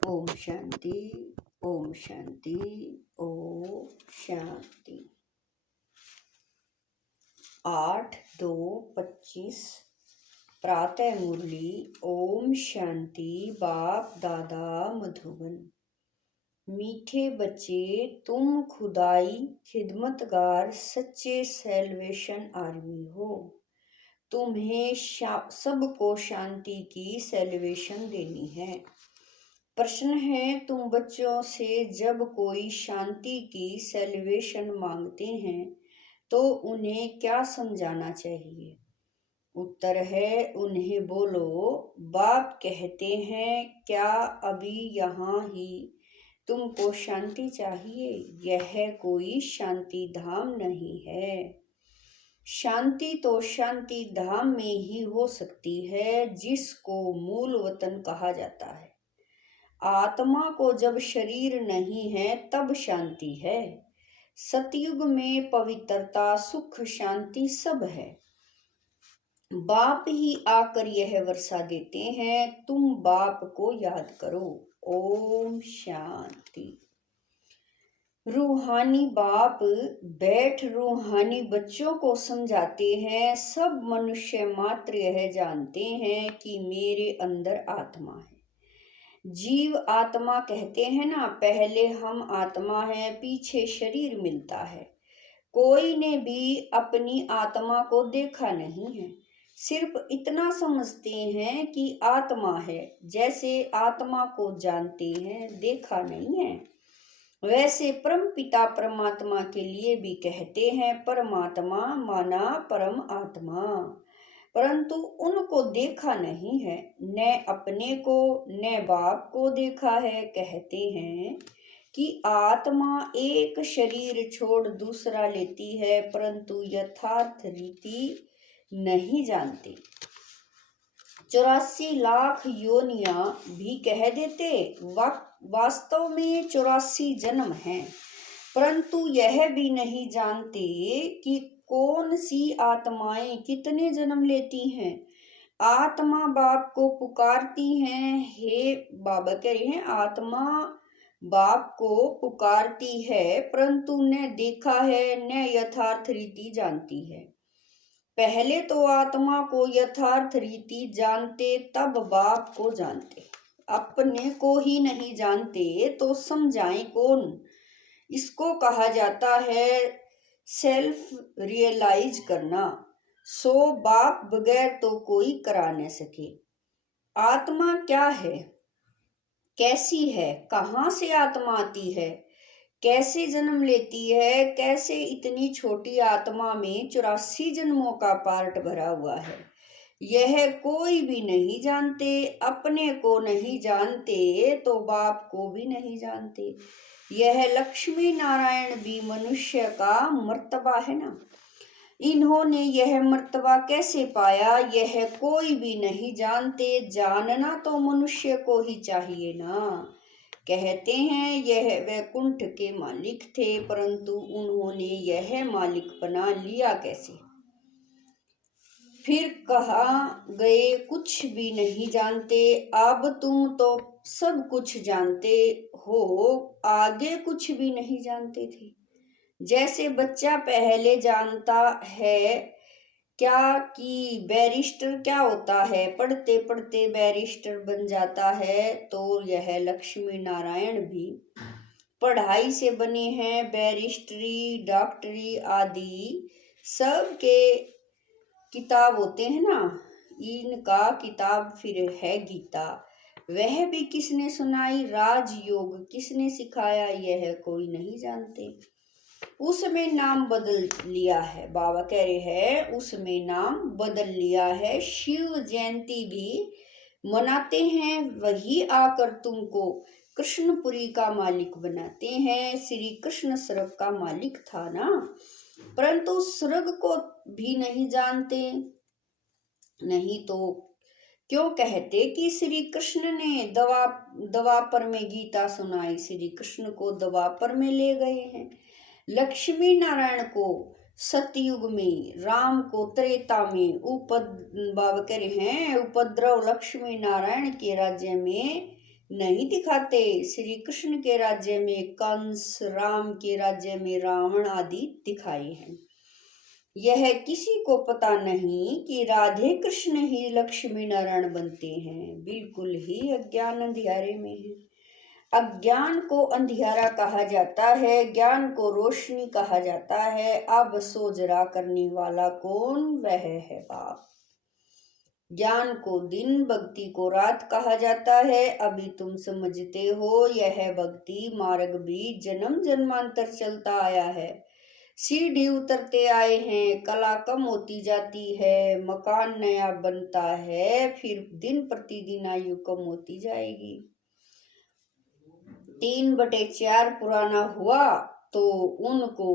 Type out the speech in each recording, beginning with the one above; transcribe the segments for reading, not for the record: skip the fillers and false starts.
ओम शांति। ओम शांति। ओम शांति। 8/2/25 प्रातः मुरली। ओम शांति। बाप दादा मधुबन। मीठे बच्चे, तुम खुदाई खिदमतगार सच्चे सेल्वेशन आर्मी हो। तुम्हें सबको शांति की सेल्वेशन देनी है। प्रश्न है, तुम बच्चों से जब कोई शांति की सेल्वेशन मांगते हैं तो उन्हें क्या समझाना चाहिए? उत्तर है, उन्हें बोलो, बाप कहते हैं क्या अभी यहाँ ही तुमको शांति चाहिए? यह कोई शांति धाम नहीं है। शांति तो शांति धाम में ही हो सकती है जिसको मूल वतन कहा जाता है। आत्मा को जब शरीर नहीं है तब शांति है। सतयुग में पवित्रता, सुख, शांति सब है। बाप ही आकर यह वर्षा देते हैं, तुम बाप को याद करो। ओम शांति। रूहानी बाप बैठ रूहानी बच्चों को समझाते हैं, सब मनुष्य मात्र यह जानते हैं कि मेरे अंदर आत्मा है। जीव आत्मा कहते हैं ना, पहले हम आत्मा हैं, पीछे शरीर मिलता है। कोई ने भी अपनी आत्मा को देखा नहीं है, सिर्फ इतना समझते हैं कि आत्मा है। जैसे आत्मा को जानते हैं, देखा नहीं है, वैसे परम पिता परमात्मा के लिए भी कहते हैं परमात्मा माना परम आत्मा, परंतु उनको देखा नहीं है, न अपने को न बाप को देखा है। कहते हैं कि आत्मा एक शरीर छोड़ दूसरा लेती है, परंतु यथार्थ रीति नहीं जानते। 84 लाख योनियां भी कह देते, वास्तव में 84 जन्म हैं, परंतु यह भी नहीं जानते कि कौन सी आत्माएं कितने जन्म लेती हैं। आत्मा बाप को पुकारती हैं, हे बाबा कह रहे हैं, आत्मा बाप को पुकारती है, परंतु न देखा है न यथार्थ रीति जानती है। पहले तो आत्मा को यथार्थ रीति जानते, तब बाप को जानते। अपने को ही नहीं जानते तो समझाएं कौन? इसको कहा जाता है सेल्फ रियलाइज करना। सो बाप बगैर तो कोई करा न सके। आत्मा क्या है, कैसी है, कहाँ से आत्मा आती है, कैसे जन्म लेती है, कैसे इतनी छोटी आत्मा में 84 जन्मों का पार्ट भरा हुआ है, यह कोई भी नहीं जानते। अपने को नहीं जानते तो बाप को भी नहीं जानते। यह लक्ष्मी नारायण भी मनुष्य का मर्तबा है ना। इन्होंने यह मर्तबा कैसे पाया, यह कोई भी नहीं जानते। जानना तो मनुष्य को ही चाहिए ना। कहते हैं यह वैकुंठ के मालिक थे, परंतु उन्होंने यह मालिक बना लिया कैसे? फिर कहा गए कुछ भी नहीं जानते। अब तुम तो सब कुछ जानते हो, आगे कुछ भी नहीं जानते थे। जैसे बच्चा पहले जानता है क्या कि बैरिस्टर क्या होता है, पढ़ते पढ़ते बैरिस्टर बन जाता है, तो यह लक्ष्मी नारायण भी पढ़ाई से बने हैं। बैरिस्ट्री, डॉक्टरी आदि सब के किताब होते हैं ना, इनका किताब फिर है गीता। वह भी किसने सुनाई? राजयोग किसने सिखाया? यह कोई नहीं जानते। उसमें नाम बदल लिया है, बाबा कह रहे हैं उसमें नाम बदल लिया है। शिव जयंती भी मनाते हैं, वही आकर तुमको कृष्णपुरी का मालिक बनाते हैं। श्री कृष्ण स्वर्ग का मालिक था ना, परंतु स्वर्ग को भी नहीं जानते। नहीं तो क्यों कहते कि श्री कृष्ण ने दवापर में गीता सुनाई, श्री कृष्ण को दवापर में ले गए हैं। लक्ष्मी नारायण को सतयुग में, राम को त्रेता में। बाबा कह रहे हैं उपद्रव लक्ष्मी नारायण के राज्य में नहीं दिखाते। श्री कृष्ण के राज्य में कंस, राम के राज्य में रावण आदि दिखाए हैं। यह किसी को पता नहीं कि राधे कृष्ण ही लक्ष्मी नारायण बनते हैं। बिल्कुल ही अज्ञान अंधियारे में है। अज्ञान को अंधियारा कहा जाता है, ज्ञान को रोशनी कहा जाता है। अब सोजरा करने वाला कौन? वह है बाप। ज्ञान को दिन, भक्ति को रात कहा जाता है। अभी तुम समझते हो। यह भक्ति मार्ग भी जन्म जन्मांतर चलता आया है। सीढ़ी उतरते आए हैं, कला कम होती जाती है, मकान नया बनता है, फिर दिन प्रतिदिन आयु कम होती जाएगी। 3/4 पुराना हुआ तो उनको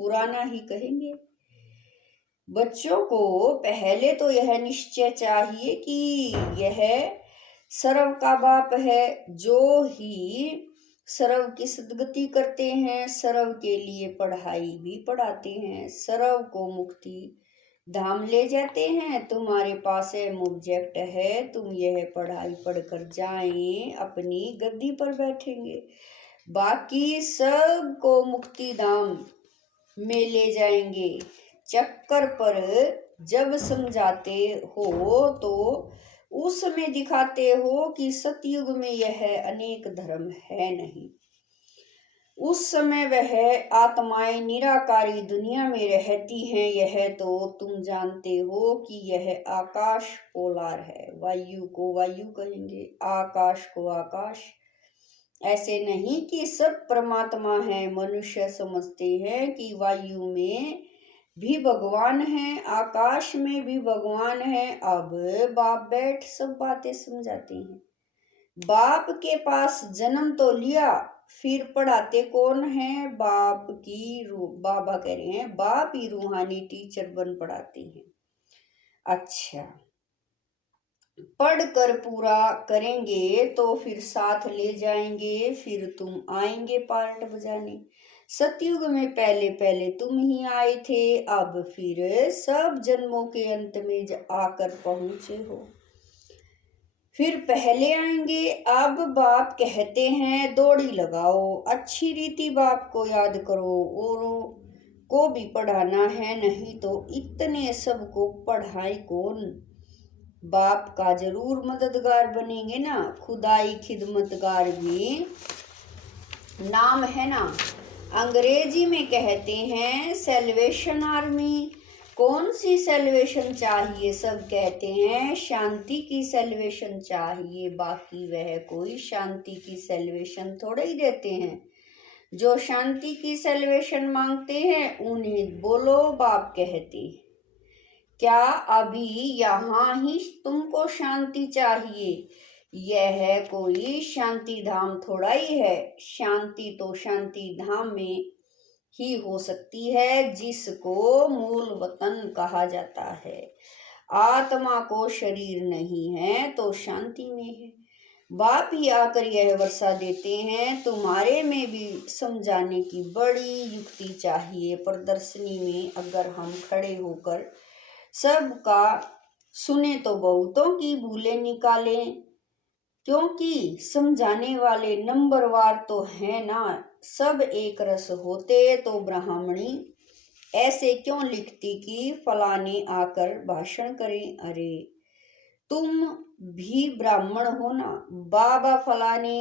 पुराना ही कहेंगे। बच्चों को पहले तो यह निश्चय चाहिए कि यह सर्व का बाप है, जो ही सर्व की सद्गति करते हैं, सर्व के लिए पढ़ाई भी पढ़ाते हैं, सर्व को मुक्ति धाम ले जाते हैं। तुम्हारे पास ऑब्जेक्ट है, तुम यह पढ़ाई पढ़कर जाएं, अपनी गद्दी पर बैठेंगे, बाकी सब को मुक्ति धाम में ले जाएंगे। चक्कर पर जब समझाते हो तो उस समय दिखाते हो कि सतयुग में यह अनेक धर्म है नहीं। उस समय वह आत्माएं निराकारी दुनिया में रहती हैं। यह तो तुम जानते हो कि यह आकाश पोलार है। वायु को वायु कहेंगे, आकाश को आकाश। ऐसे नहीं कि सब परमात्मा है। मनुष्य समझते हैं कि वायु में भी भगवान है, आकाश में भी भगवान है। अब बाप बैठ सब बातें समझाते हैं। बाप के पास जन्म तो लिया, फिर पढ़ाते कौन है? बाप की बाबा कह रहे हैं बाप ही रूहानी टीचर बन पढ़ाते हैं। अच्छा, पढ़कर पूरा करेंगे तो फिर साथ ले जाएंगे, फिर तुम आएंगे पार्ट बजाने। सतयुग में पहले पहले तुम ही आए थे, अब फिर सब जन्मों के अंत में आकर पहुंचे हो, फिर पहले आएंगे। अब बाप कहते हैं दौड़ी लगाओ, अच्छी रीति बाप को याद करो, औरों को भी पढ़ाना है, नहीं तो इतने सबको पढ़ाए कौन? बाप का जरूर मददगार बनेंगे ना। खुदाई खिदमतगार भी नाम है ना। अंग्रेजी में कहते हैं सैल्वेशन आर्मी। कौन सी सैल्वेशन चाहिए? सब कहते हैं शांति की सैल्वेशन चाहिए। बाकी वह कोई शांति की सैल्वेशन थोड़ा ही देते हैं। जो शांति की सैल्वेशन मांगते हैं उन्हें बोलो बाप कहते। क्या अभी यहाँ ही तुमको शांति चाहिए? यह कोई शांति धाम थोड़ा ही है। शांति तो शांति धाम में ही हो सकती है, जिसको मूल वतन कहा जाता है। आत्मा को शरीर नहीं है तो शांति में है। बाप ही आकर यह वर्षा देते हैं। तुम्हारे में भी समझाने की बड़ी युक्ति चाहिए। प्रदर्शनी में अगर हम खड़े होकर सबका सुने तो बहुतों की भूलें निकालें, क्योंकि समझाने वाले नंबरवार तो है ना। सब एक रस होते तो ब्राह्मणी ऐसे क्यों लिखती कि फलाने आकर भाषण करें? अरे तुम भी ब्राह्मण हो ना। बाबा फलाने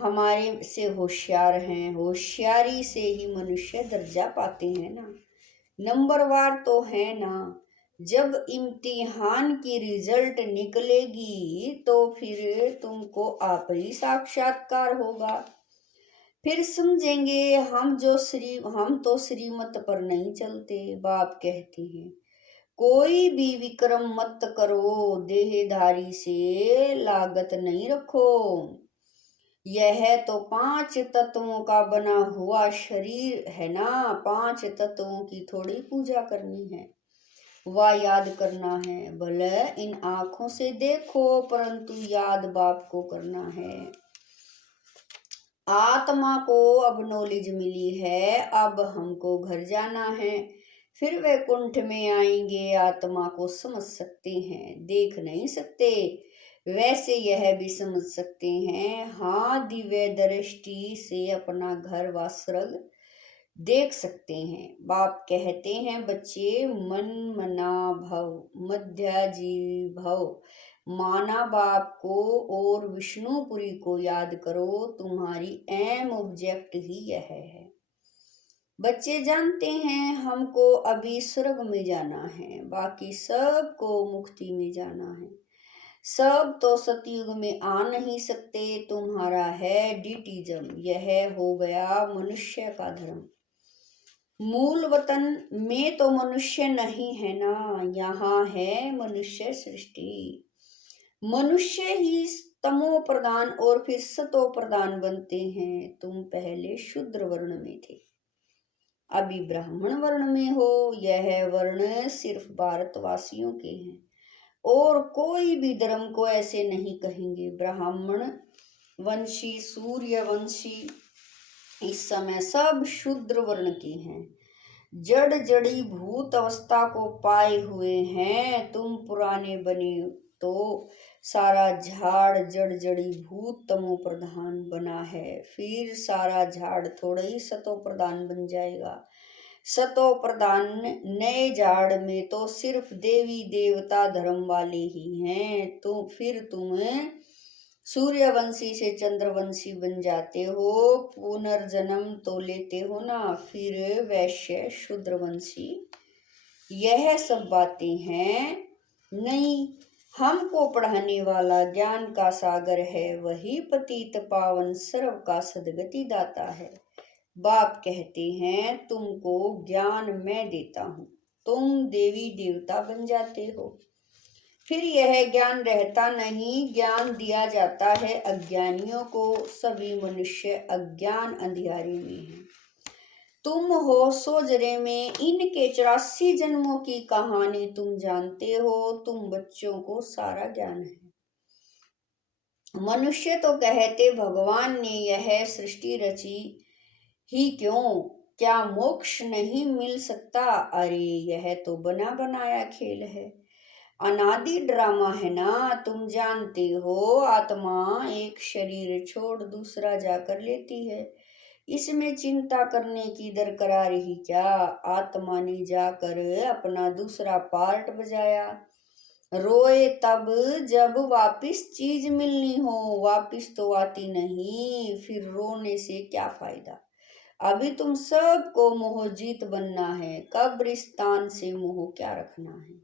हमारे से होशियार हैं, होशियारी से ही मनुष्य दर्जा पाते हैं ना। नंबरवार तो है ना। जब इम्तिहान की रिजल्ट निकलेगी तो फिर तुमको आप ही साक्षात्कार होगा। फिर समझेंगे हम तो श्रीमत पर नहीं चलते। बाप कहते हैं कोई भी विक्रम मत करो, देहधारी से लागत नहीं रखो। यह तो 5 तत्वों का बना हुआ शरीर है ना। 5 तत्वों की थोड़ी पूजा करनी है, वह याद करना है। भले इन आंखों से देखो, परंतु याद बाप को करना है। आत्मा को अब नॉलेज मिली है, अब हमको घर जाना है, फिर वैकुंठ में आएंगे। आत्मा को समझ सकते हैं, देख नहीं सकते। वैसे यह भी समझ सकते हैं, हाँ, दिव्य दृष्टि से अपना घर व स्वर्ग देख सकते हैं। बाप कहते हैं, बच्चे, मन मना भव, मध्याजीवी भव, माना बाप को और विष्णुपुरी को याद करो, तुम्हारी एम ऑब्जेक्ट ही यह है। बच्चे जानते हैं हमको अभी स्वर्ग में जाना है, बाकी सबको मुक्ति में जाना है। सब तो सतयुग में आ नहीं सकते, तुम्हारा है डिटिज्म, यह हो गया मनुष्य का धर्म। मूल वतन में तो मनुष्य नहीं है ना, यहाँ है मनुष्य सृष्टि। मनुष्य ही तमो प्रधान और फिर सतो प्रधान बनते हैं। तुम पहले शूद्र वर्ण में थे, अभी ब्राह्मण वर्ण में हो। यह वर्ण सिर्फ भारतवासियों के हैं और कोई भी धर्म को ऐसे नहीं कहेंगे। ब्राह्मण वंशी, सूर्यवंशी इस समय सब शूद्र वर्ण के हैं, जड़ जड़ी भूत अवस्था को पाए हुए हैं। तुम पुराने बने तो सारा झाड़ जड़ जड़ी भूत तमो प्रधान बना है, फिर सारा झाड़ थोड़ा ही सतो प्रधान बन जाएगा। सतो प्रधान नए झाड़ में तो सिर्फ देवी देवता धर्म वाले ही हैं। तो फिर तुम सूर्यवंशी से चंद्रवंशी बन जाते हो, पुनर्जन्म तो लेते हो ना, फिर वैश्य शूद्रवंशी। यह सब बातें हैं नहीं, हमको पढ़ाने वाला ज्ञान का सागर है, वही पतित पावन सर्व का सदगति दाता है। बाप कहते हैं, तुमको ज्ञान मैं देता हूँ, तुम देवी देवता बन जाते हो। फिर यह ज्ञान रहता नहीं, ज्ञान दिया जाता है अज्ञानियों को। सभी मनुष्य अज्ञान अंधियारे में हैं। तुम हो सोजरे में, इनके 84 जन्मों की कहानी तुम जानते हो। तुम बच्चों को सारा ज्ञान है। मनुष्य तो कहते भगवान ने यह सृष्टि रची ही क्यों, क्या मोक्ष नहीं मिल सकता? अरे यह तो बना बनाया खेल है, अनादि ड्रामा है ना। तुम जानते हो आत्मा एक शरीर छोड़ दूसरा जाकर लेती है, इसमें चिंता करने की दरकार ही क्या। आत्मा ने जाकर अपना दूसरा पार्ट बजाया, रोए तब जब वापिस चीज मिलनी हो, वापिस तो आती नहीं, फिर रोने से क्या फायदा। अभी तुम सबको मोहजीत बनना है, कब्रिस्तान से मोह क्या रखना है।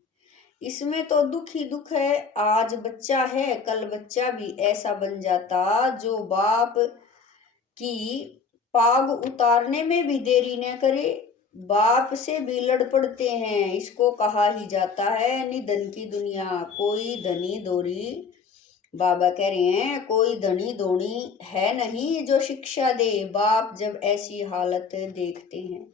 इसमें तो दुख ही दुख है। आज बच्चा है, कल बच्चा भी ऐसा बन जाता जो बाप की पाग उतारने में भी देरी न करे। बाप से भी लड़ पड़ते हैं, इसको कहा ही जाता है निधन की दुनिया। कोई धनी दोरी, बाबा कह रहे हैं, कोई धनी धोनी है नहीं जो शिक्षा दे। बाप जब ऐसी हालत देखते हैं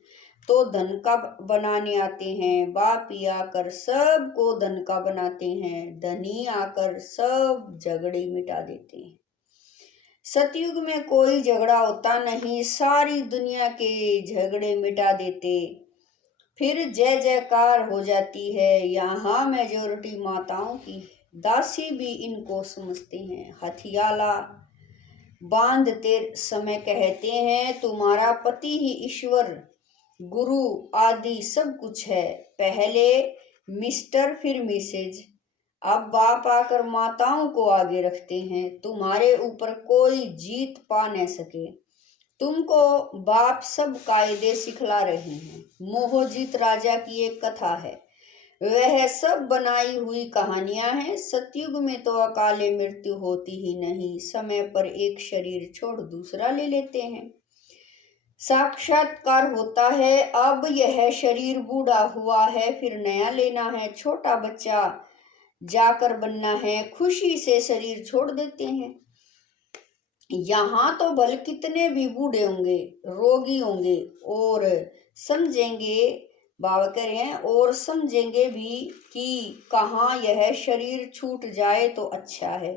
तो धन का बनाने आते हैं। बाप ही आकर सबको धन का बनाते हैं, धनी आकर सब झगड़े मिटा देते हैं। सतयुग में कोई झगड़ा होता नहीं, सारी दुनिया के झगड़े मिटा देते, फिर जय जयकार हो जाती है। यहाँ मेजोरिटी माताओं की, दासी भी इनको समझते हैं। हथियाला बांधते समय कहते हैं, तुम्हारा पति ही ईश्वर गुरु आदि सब कुछ है। पहले मिस्टर फिर मिसेज, अब बाप आकर माताओं को आगे रखते हैं। तुम्हारे ऊपर कोई जीत पा न सके, तुमको बाप सब कायदे सिखला रहे हैं। मोहजीत राजा की एक कथा है, वह सब बनाई हुई कहानियां हैं। सतयुग में तो अकाले मृत्यु होती ही नहीं, समय पर एक शरीर छोड़ दूसरा ले लेते हैं, साक्षात्कार होता है। अब यह शरीर बूढ़ा हुआ है, फिर नया लेना है। छोटा बच्चा जाकर बनना है, खुशी से शरीर छोड़ देते हैं। यहाँ तो भले कितने भी बूढ़े होंगे, रोगी होंगे और समझेंगे, बाबा कह रहे हैं, और समझेंगे भी कि कहाँ यह शरीर छूट जाए तो अच्छा है,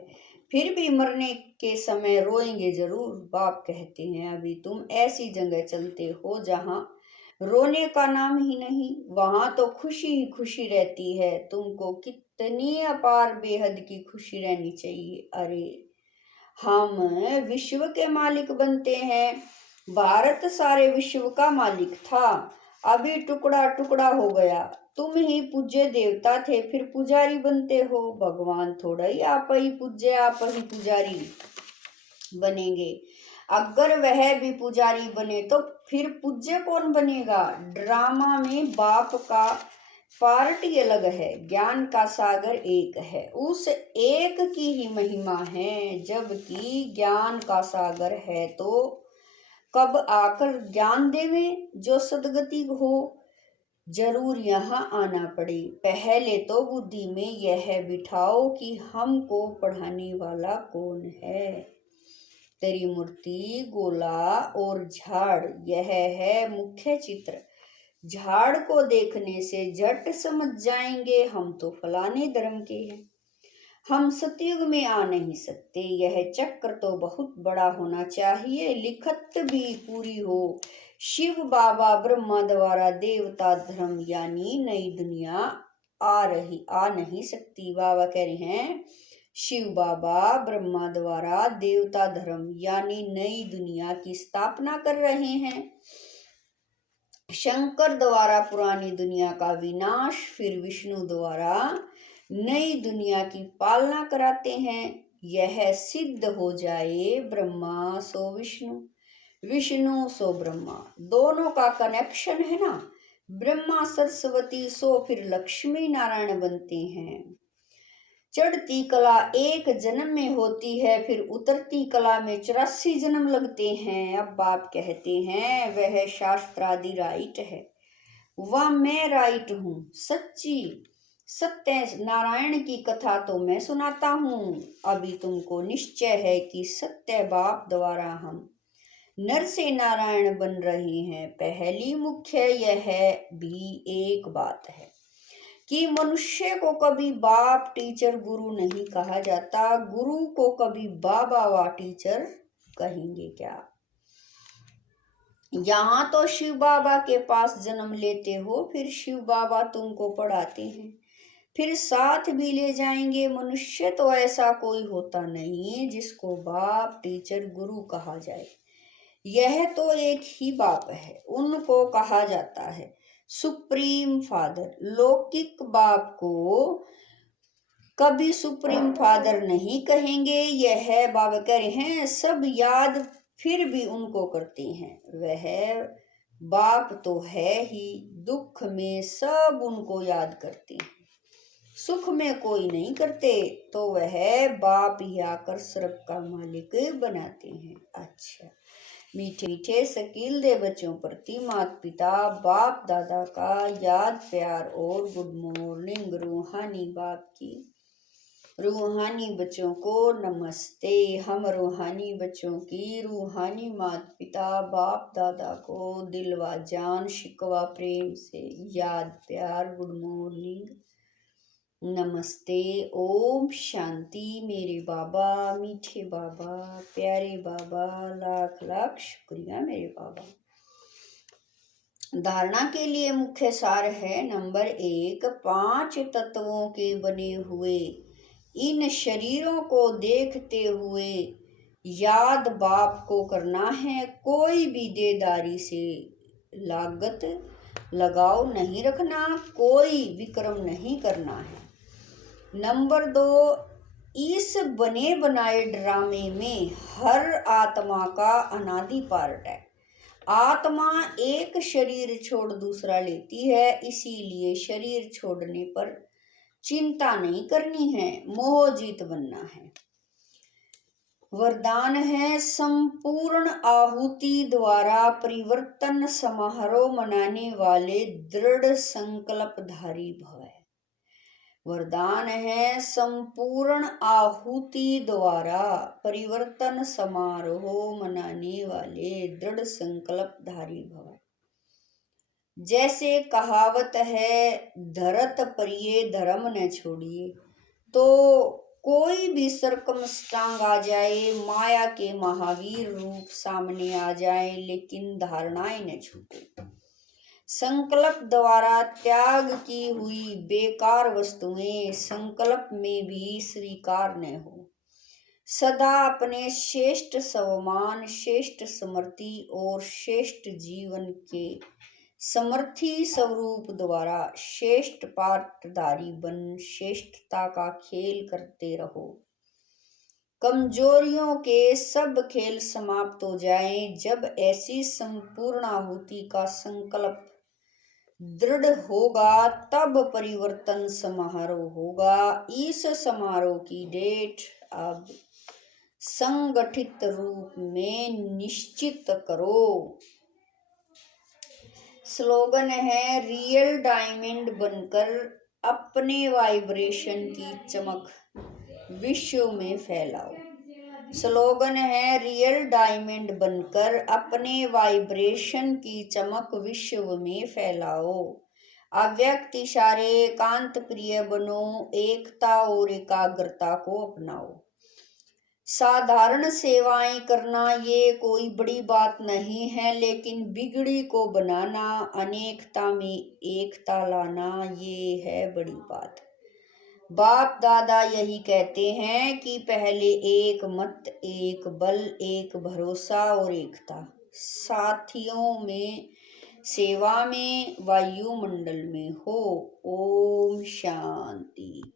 फिर भी मरने के समय रोएंगे जरूर। बाप कहते हैं, अभी तुम ऐसी जगह चलते हो जहाँ रोने का नाम ही नहीं, वहां तो खुशी ही खुशी रहती है। तुमको कितनी अपार बेहद की खुशी रहनी चाहिए। अरे हम विश्व के मालिक बनते हैं। भारत सारे विश्व का मालिक था, अभी टुकड़ा टुकड़ा हो गया। तुम ही पूज्य देवता थे, फिर पुजारी बनते हो। भगवान थोड़ा ही आप ही पूज्य, आप ही पुजारी बनेंगे। अगर वह भी पुजारी बने तो फिर पूज्य कौन बनेगा? ड्रामा में बाप का पार्टी अलग है, ज्ञान का सागर एक है। उस एक की ही महिमा है। जबकि ज्ञान का सागर है तो कब आकर ज्ञान देवे जो सदगति हो। जरूर यहाँ आना पड़े। पहले तो बुद्धि में यह बिठाओ कि हमको पढ़ाने वाला कौन है। तेरी मूर्ति, गोला और झाड़, यह है मुख्य चित्र। झाड़ को देखने से झट समझ जाएंगे हम तो फलाने धर्म के हैं। हम सतयुग में आ नहीं सकते। यह चक्र तो बहुत बड़ा होना चाहिए, लिखत भी पूरी हो। शिव बाबा ब्रह्मा द्वारा देवता धर्म यानी नई दुनिया आ नहीं सकती। बाबा कह रहे हैं शिव बाबा ब्रह्मा द्वारा देवता धर्म यानी नई दुनिया की स्थापना कर रहे हैं। शंकर द्वारा पुरानी दुनिया का विनाश, फिर विष्णु द्वारा नई दुनिया की पालना कराते हैं। यह सिद्ध हो जाए ब्रह्मा सो विष्णु, विष्णु सो ब्रह्मा, दोनों का कनेक्शन है ना। ब्रह्मा सरस्वती सो फिर लक्ष्मी नारायण बनते हैं। चढ़ती कला एक जन्म में होती है, फिर उतरती कला में 84 जन्म लगते हैं। अब बाप कहते हैं वह शास्त्रादि राइट है, वह मैं राइट हूँ। सच्ची सत्य नारायण की कथा तो मैं सुनाता हूँ। अभी तुमको निश्चय है कि सत्य बाप द्वारा हम नर से नारायण बन रहे हैं। पहली मुख्य यह भी एक बात है कि मनुष्य को कभी बाप टीचर गुरु नहीं कहा जाता। गुरु को कभी बाबा व टीचर कहेंगे क्या? यहाँ तो शिव बाबा के पास जन्म लेते हो, फिर शिव बाबा तुमको पढ़ाते हैं, फिर साथ भी ले जाएंगे। मनुष्य तो ऐसा कोई होता नहीं जिसको बाप टीचर गुरु कहा जाए। यह तो एक ही बाप है, उनको कहा जाता है सुप्रीम फादर। लौकिक बाप को कभी सुप्रीम फादर नहीं कहेंगे। यह बाबा कह रहे हैं सब याद फिर भी उनको करते हैं। वह बाप तो है ही, दुख में सब उनको याद करते हैं, सुख में कोई नहीं करते। तो वह बाप ही आकर स्वर्ग का मालिक बनाते हैं। अच्छा, मीठे मीठे शकील दे बच्चों प्रति माता पिता बाप दादा का याद प्यार और गुड मॉर्निंग। रूहानी बाप की रूहानी बच्चों को नमस्ते। हम रूहानी बच्चों की रूहानी माता पिता बाप दादा को दिलवा जान शिकवा प्रेम से याद प्यार गुड मॉर्निंग नमस्ते। ओम शांति। मेरे बाबा, मीठे बाबा, प्यारे बाबा, लाख लाख शुक्रिया मेरे बाबा। धारणा के लिए मुख्य सार है नंबर 1, 5 तत्वों के बने हुए इन शरीरों को देखते हुए याद बाप को करना है। कोई भी देदारी से लागत लगाव नहीं रखना, कोई विक्रम नहीं करना है। नंबर 2, इस बने बनाए ड्रामे में हर आत्मा का अनादि पार्ट है। आत्मा एक शरीर छोड़ दूसरा लेती है, इसीलिए शरीर छोड़ने पर चिंता नहीं करनी है, मोहजीत बनना है। वरदान है संपूर्ण आहुति द्वारा परिवर्तन समारोह मनाने वाले दृढ़ संकल्पधारी भव। वरदान है संपूर्ण आहुति द्वारा परिवर्तन समारोह मनाने वाले दृढ़ संकल्पधारी भव। जैसे कहावत है धरत परिये धर्म न छोड़िए, तो कोई भी सरकमस्टांग आ जाए, माया के महावीर रूप सामने आ जाए, लेकिन धारणाएं न छूटे। संकल्प द्वारा त्याग की हुई बेकार वस्तुएं संकल्प में भी स्वीकार न हो। सदा अपने श्रेष्ठ स्वमान, श्रेष्ठ स्मृति और श्रेष्ठ जीवन के समर्थी स्वरूप द्वारा श्रेष्ठ पाटधारी बन श्रेष्ठता का खेल करते रहो। कमजोरियों के सब खेल समाप्त हो जाएं जब ऐसी संपूर्ण आहुति का संकल्प दृढ़ होगा, तब परिवर्तन समारोह होगा। इस समारोह की डेट अब संगठित रूप में निश्चित करो। स्लोगन है, रियल डायमंड बनकर अपने वाइब्रेशन की चमक विश्व में फैलाओ। स्लोगन है, रियल डायमंड बनकर अपने वाइब्रेशन की चमक विश्व में फैलाओ। अव्यक्त इशारे एकांत प्रिय बनो, एकता और एकाग्रता को अपनाओ। साधारण सेवाएं करना ये कोई बड़ी बात नहीं है, लेकिन बिगड़ी को बनाना, अनेकता में एकता लाना, ये है बड़ी बात। बाप दादा यही कहते हैं कि पहले एक मत, एक बल, एक भरोसा और एकता। साथियों में, सेवा में, वायुमंडल में हो। ओम शांति।